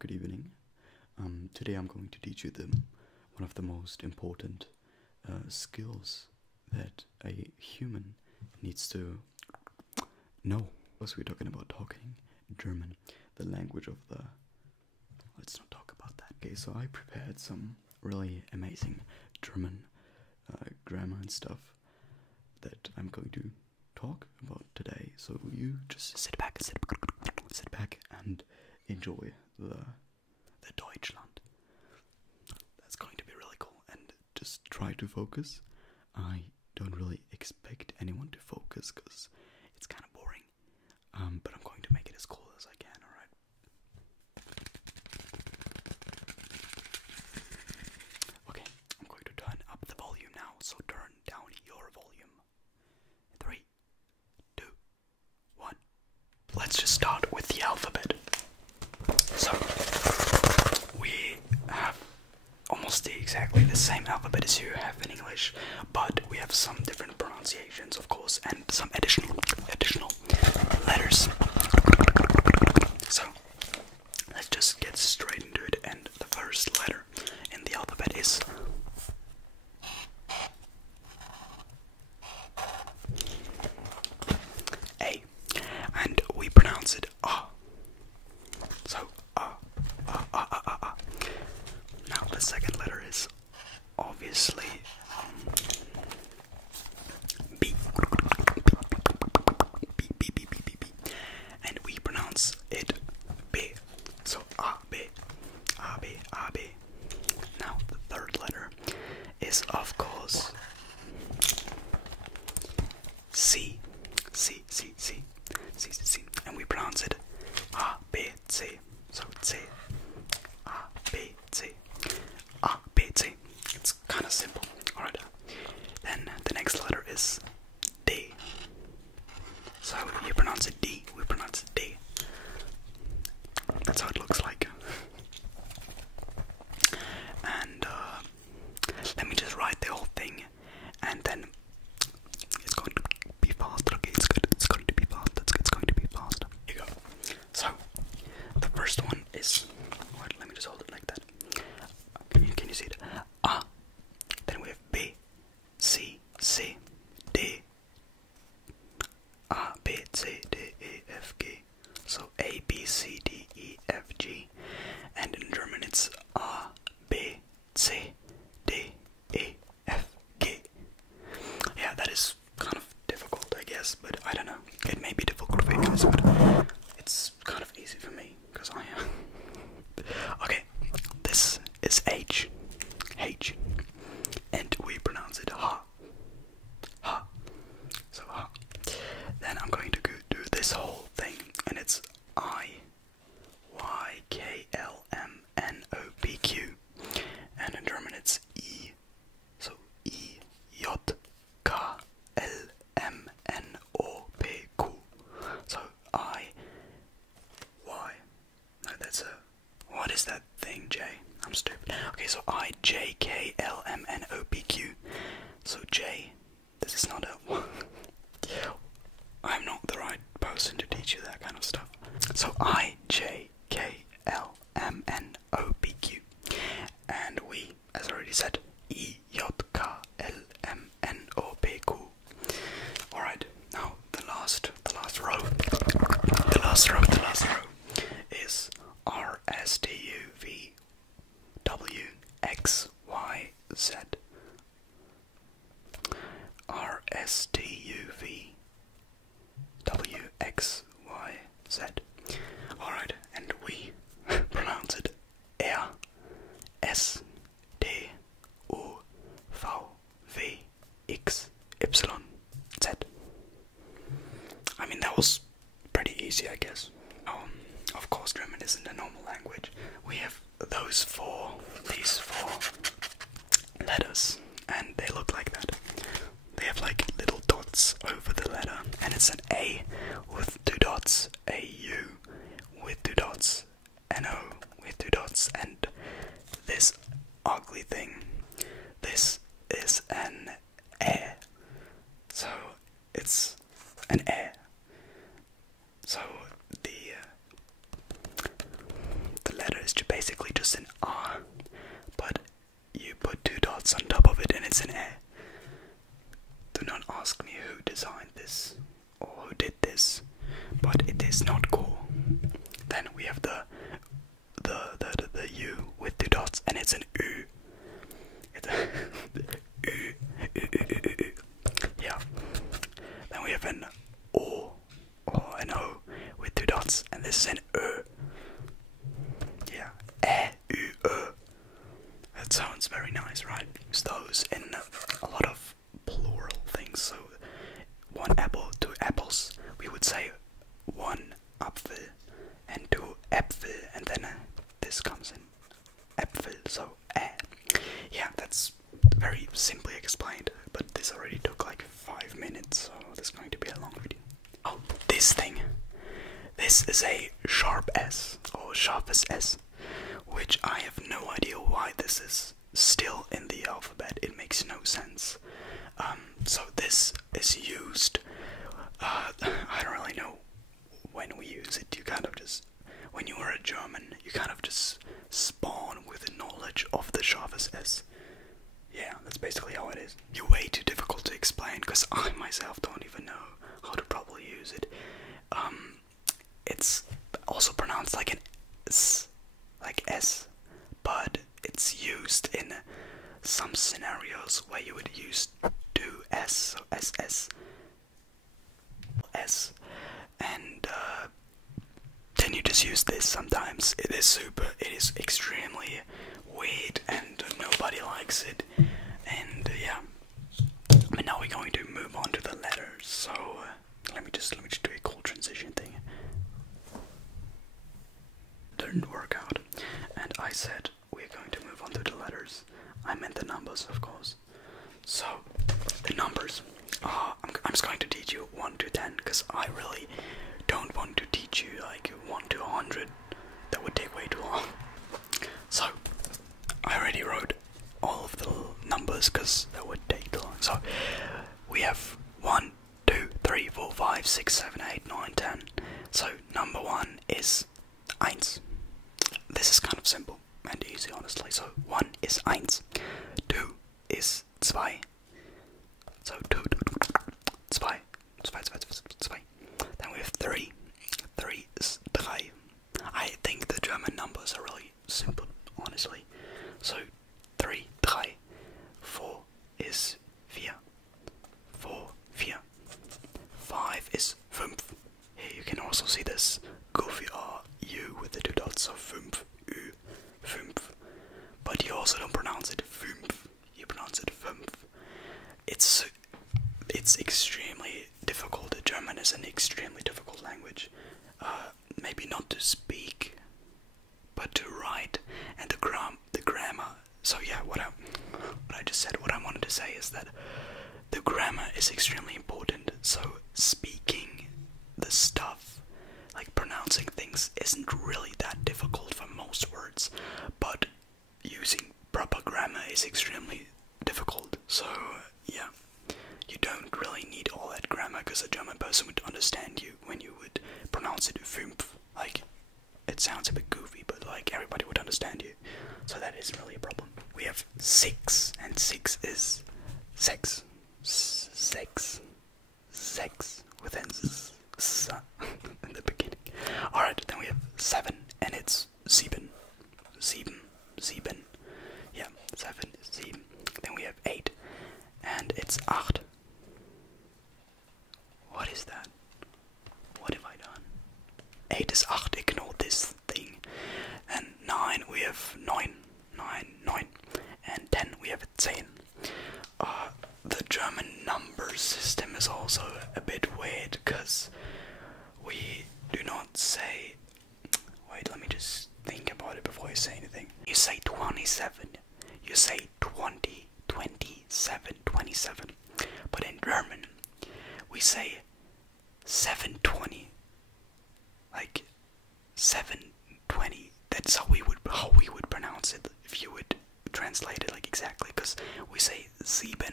good evening. Today I'm going to teach you one of the most important skills that a human needs to know. Because we're talking about talking German, the language of the... Let's not talk about that. Okay, so I prepared some really amazing German grammar and stuff that I'm going to talk about today. So you just sit back and enjoy the Deutschland. That's going to be really cool, and just try to focus. I don't really expect anyone to focus because it's kind of boring, but I'm going to make it as cool as I can, alright? Okay, I'm going to turn up the volume now, so turn down your volume. 3, 2, 1. Let's just start with the alphabet. So, we have almost exactly the same alphabet as you have in English, but we have some different pronunciations, of course, and some additional letters. So, let's just get straight into it, and the first letter in the alphabet is A, and we pronounce it A. So, Now the second letter is obviously B. B. And we pronounce it B. So A, B. Now the third letter is of course C. And we pronounce it A, B, C. So C. A, B, C. A, B, C. It's kind of simple. Alright. Then the next letter is D. So you pronounce it D. We pronounce it D. That's how it looks like. And let me just write the whole thing, and then it's going to be faster. Okay, it's going to be fast. It's going to be faster. Here you go. So the first one is... Wait, let me just hold it like that. Can you see it? A. Then we have B, C, D. A, B, C, D, E, F, G. So A, B, C, D, E, F, G. And in German it's A, B, C, D, E, F, G. Yeah, that is kind of difficult, I guess, but I don't know. It may be difficult for you guys, but it's kind of easy for me, because I am. Okay, this is H, and we pronounce it ha. So ha. Then I'm going to do this whole thing, and it's I, Y, K, L, M, N, O, P, Q, and in German it's E. So E, J, K, L, M, N, O, P, Q. So I, Y. No, that's a... What is that thing, J? I'm stupid. Okay, so I, J, K, L, M, N, O, P, Q. So J, this is not a... I'm not the right person to teach you that kind of stuff. So I, J, K, L, M, N, O, P, Q. And we, as I already said, E, J, K, L, M, N, O, P, Q. Alright, now the last row. The last row is R, S, T, U, V, W, X, Y, Z. R, S, T, U, V, W, X, Y, Z. Alright, and we pronounce it R, S, T, U, V, W, X, Y, Z. I mean, that was pretty easy, I guess. Of course, German isn't a normal language. We have these four letters, and they look like that. They have like little dots over the letter, and it's an A with 2 dots, a U with 2 dots, an O with 2 dots, and this ugly thing, this is an E. So it's an E. So the letter is it's an e. Do not ask me who designed this or who did this, but it is not cool. Then we have the U with 2 dots, and it's an U. It's U. Yeah. Then we have an O or an O with 2 dots, and this is an Ö. Yeah. E, U, Ö. That sounds very nice, right? Use those in a lot of plural things. So 1 apple, 2 apples. We would say 1 Apfel and 2 Äpfel, and then this comes in Äpfel. So yeah, that's very simply explained. But this already took like 5 minutes, so this is going to be a long video. Oh, this thing. This is a sharp S or sharpest S, which I have no idea why this is still in the alphabet. It makes no sense. So this is used, I don't really know when we use it. You kind of just, when you are a German, you kind of just spawn with the knowledge of the sharpest S. Yeah, that's basically how it is. You're way too difficult to explain, because I myself don't even know how to properly use it. It's also pronounced like an S, like S, but it's used in some scenarios where you would use do S, so SS, S, and then you just use this sometimes. It is extremely weird, and nobody likes it, and yeah. But now we're going to move on to the letters, so let me just do a cool transition thing. Didn't work out, and I said we're going to move on to the letters. I meant the numbers, of course. So the numbers, I'm just going to teach you 1 to 10, because I really don't want to teach you like 1 to 100. That would take way too long. So I already wrote all of the numbers, because that would take too long. So we have 1, 2, 3, 4, 5, 6, 7, 8, 9, 10. So number 1 is 1. This is kind of simple and easy, honestly. So 1 is 1. 2 is 2. So 2, 2, 2, 2. Then we have 3. 3 is 3. I think the German numbers are really simple, honestly. So 3, 3. 4 is 4. 4, 4. 5 is 5. Here you can also see this goofy U with the 2 dots, so 5, U, 5. But you also don't pronounce it 5. You pronounce it 5. It's extremely difficult. German is an extremely difficult language. Maybe not to speak, but to write, and the grammar. So yeah, what I just said, what I wanted to say is that the grammar is extremely important. So speaking the stuff, like pronouncing things, isn't really that difficult for most words, but using proper grammar is extremely difficult. So yeah, you don't really need all that grammar, because a German person would understand you when you would pronounce it 5. Like, it sounds a bit goofy, but like everybody would understand you. So that isn't really a problem. We have 6, and 6 is 6. 6. 6 with an s in the beginning. Alright, then we have 7, and it's 7. 7. 7. Yeah, 7 is 7. Then we have 8, and it's 8. What is that? What have I done? 8 is 8, ignore this thing. And 9, we have 9. 9. And 10, we have 10. The German number system is also a bit weird, because we do not say... Wait, let me just think about it before I say anything. You say 27. You say 20, 27, 27. But in German, we say 720. Like 720. That's how we would pronounce it if you would translate it like exactly, because we say 7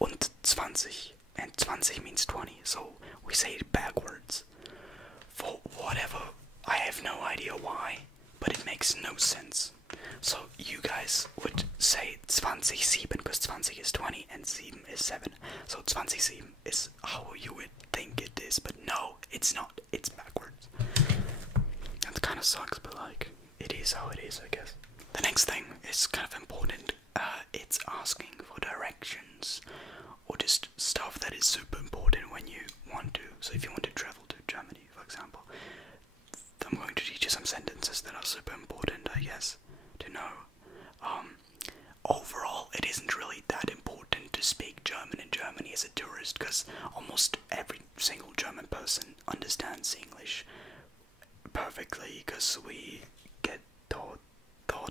und 20, and 20 means 20, so we say it backwards. For whatever, I have no idea why, but it makes no sense. So you guys would say 27 because 20 is 20 and 7 is 7. So 27 is how you would think it is, but no, it's not. It's backwards. That kind of sucks, but like, it is how it is, I guess. The next thing is kind of important. It's asking for directions or just stuff that is super important when you want to. So if you want to travel to Germany, for example, I'm going to teach you some sentences that are super important, I guess, to know. Overall, it isn't really that important to speak German in Germany as a tourist, because almost every single German person understands English perfectly, because we get taught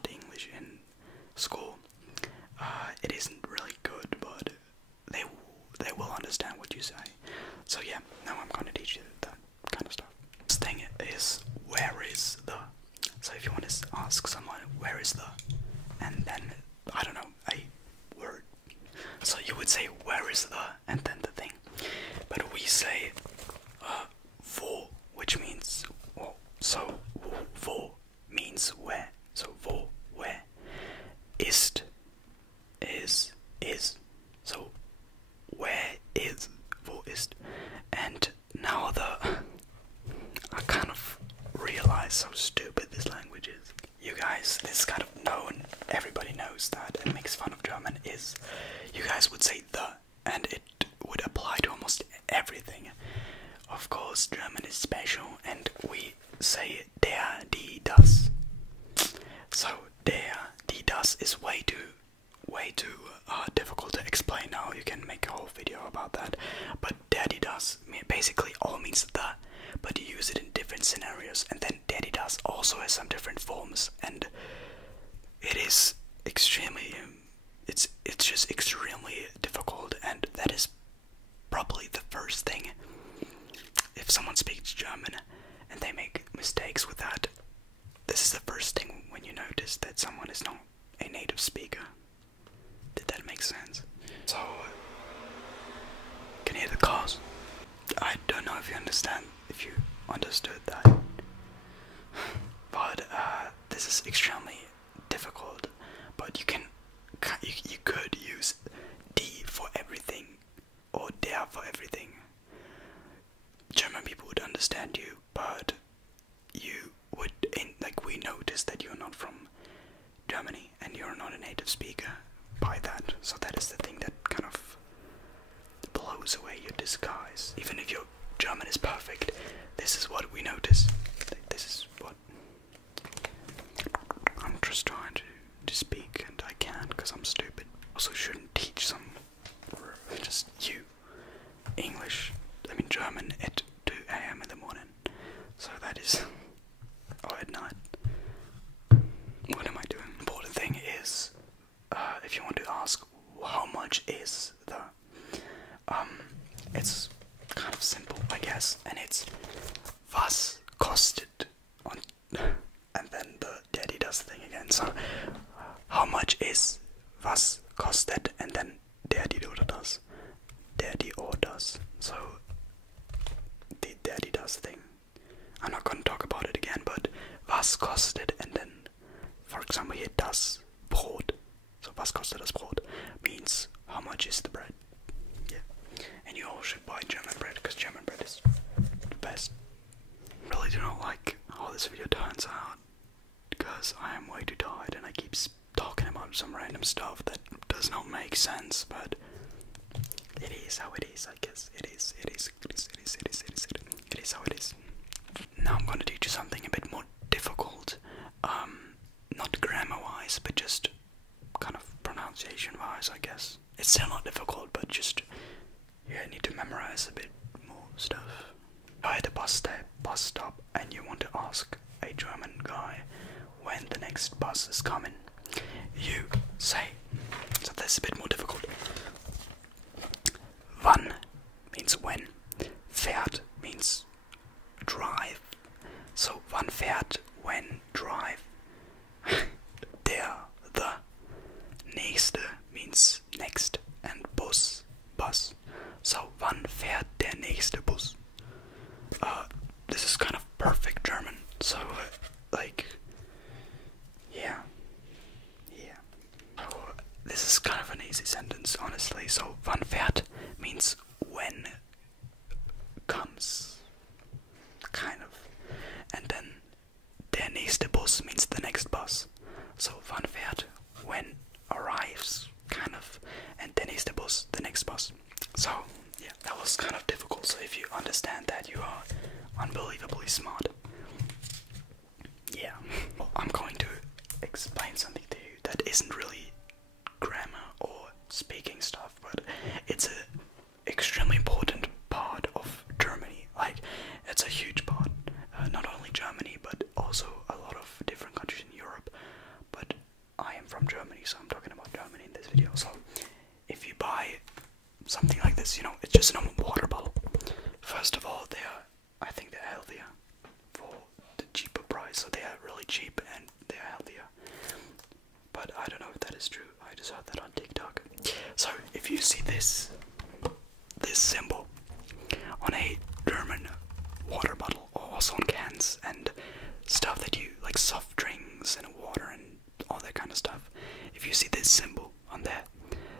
English in school. It isn't really good, but they will understand what you say. So yeah, now I'm going to teach you that kind of stuff. This thing is, where is the? So if you want to ask someone, where is the? And then, I don't know, a word. So you would say, where is the? And then the thing. But we say, wo, which means, well, so wo means where. So wo, where. Ist is. So where is, wo ist. And now I kind of realize how stupid this language is. You guys, this is kind of known, everybody knows that, and makes fun of German, is you guys would say the, and it would apply to almost everything. Of course, German is special, and we say der, die, das. So der, die, das is way too difficult to explain now. You can make a whole video about that. But der, die, das basically all means the, but you use it in different scenarios. And then der, die, das also has some different forms, and it is extremely, it's just extremely difficult. And that is probably the first thing. If someone speaks German and they make mistakes with that, this is the first thing when you notice that someone is not a native speaker. Did that make sense? So, can you hear the cars? I don't know if you understood that. But this is extremely difficult. But you could use die for everything or der for everything. German people would understand you, but you would, we notice that you're not from Germany and you're not a native speaker by that. So that is the thing that kind of blows away your disguise. Even if your German is perfect, this is what we notice. This is what I'm just trying to speak, and I can't because I'm stupid. Also shouldn't teach just you English, German at 2 AM in the morning. So that is, or at night. What am I doing? Important thing is, if you want to ask how much is the, it's kind of simple, I guess, and it's was kostet, and then the daddy does thing again. So how much is was kostet, and then daddy does, daddy or does. So the daddy does thing. I'm not going to talk about it again, but was kostet, and then, for example, here das Brot. So was kostet das Brot means how much is the bread. Yeah, and you all should buy German bread because German bread is the best. Really do not like how this video turns out because I am way too tired and I keep talking about some random stuff that does not make sense, but it is how it is, I guess. It is how it is. Now I'm going to teach you something a bit more difficult. Not grammar-wise, but just kind of pronunciation-wise, I guess. It's still not difficult, but just you need to memorize a bit more stuff. You're at a bus stop, and you want to ask a German guy when the next bus is coming. You say, so that's a bit more difficult. Wann means when. Fährt means drive. So wann fährt, when, drive. The nächste means next, and bus. So wann fährt der nächste Bus? This is kind of perfect German. So yeah, easy sentence, honestly. So, wann fährt means when comes, kind of. And then der nächste Bus means the next bus. So, wann fährt, when arrives, kind of. And der nächste Bus, the next bus. So, yeah, that was kind of difficult. So, if you understand that, you are unbelievably smart. Yeah, well, I'm going to explain something to you that isn't really grammar or speaking stuff, but it's an extremely important part of Germany. Like, it's a huge part, not only Germany, but also a lot of different countries in Europe. But I am from Germany, so I'm talking about Germany in this video. So, if you buy something like this, you know, it's just a normal water bottle. First of all, I think they're healthier for the cheaper price, so they are really cheap and they are healthier. But I don't know if that is true. I just heard that on TikTok. So if you see this symbol on a German water bottle, or also on cans and stuff that you like, soft drinks and water and all that kind of stuff, if you see this symbol on there,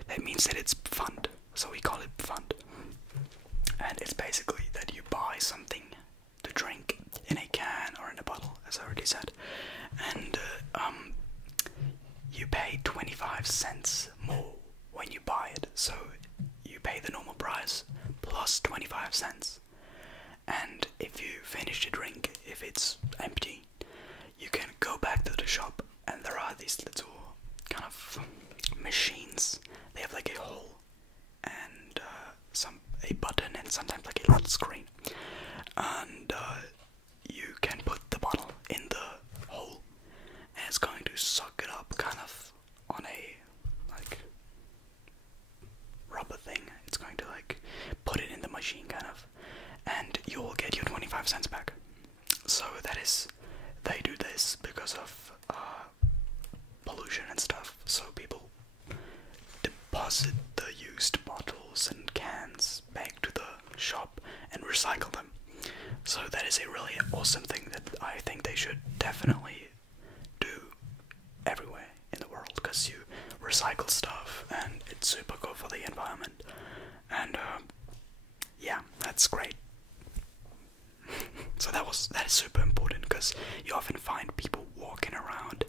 that means that it's Pfand. So we call it Pfand. And it's basically that you buy something to drink in a can or in a bottle, as I already said, and you pay 25 cents more when you buy it. So you pay the normal price plus 25 cents. And if you finish the drink, if it's empty, you can go back to the shop, and there are these little kind of machines. They have like a hole and a button and sometimes like a little screen, and you can put the bottle in the hole, and it's going to suck it up kind of on a like rubber thing. It's going to like put it in the machine kind of, and you will get your 25 cents back. So that is, they do this because of pollution and stuff. So people deposit the used bottles and cans back to the shop and recycle them. So that is a really awesome thing that I think they should definitely do everywhere in the world, because you recycle stuff and it's super good for the environment. And yeah, that's great. So that is super important, because you often find people walking around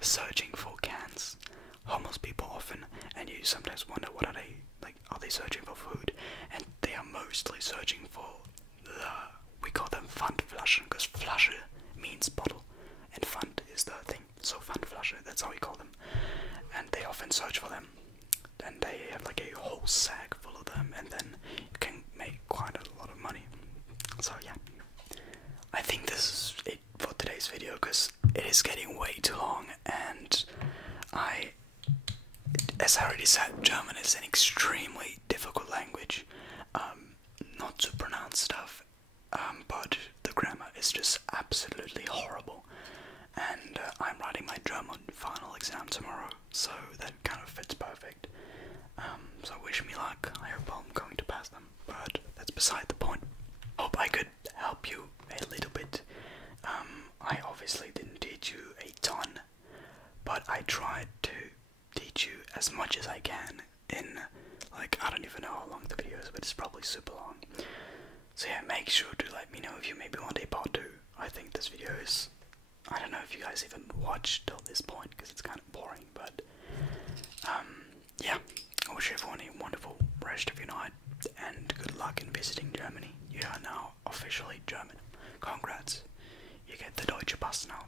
searching for cans, homeless people often, and you sometimes wonder, what are they like? Are they searching for food? And they are mostly searching for we call them Pfandflaschen, because Flasche means bottle and Pfand is the thing. So Pfandflasche, that's how we call them. And they often search for them, and they have like a whole sack full of them, and then you can make quite a lot of money. So yeah, I think this is it for today's video, because it is getting way too long, and as I already said, German is an extremely difficult language, not to pronounce stuff, but the grammar is just absolutely horrible, and I'm writing my German final exam tomorrow, so that kind of fits perfect. So wish me luck. I hope I'm going to pass them, but that's beside the point. Hope I could help you a little bit. I obviously didn't teach you a ton, but I tried to teach you as much as I can in, like, I don't even know how long the video is, but it's probably super long. So yeah, make sure to let me know if you maybe want a part 2. I think this video is, I don't know if you guys even watched till this point, because it's kind of boring, but yeah, I wish everyone a wonderful rest of your night, and good luck in visiting Germany. You are now officially German. Congrats, you get the Deutsche Pass now.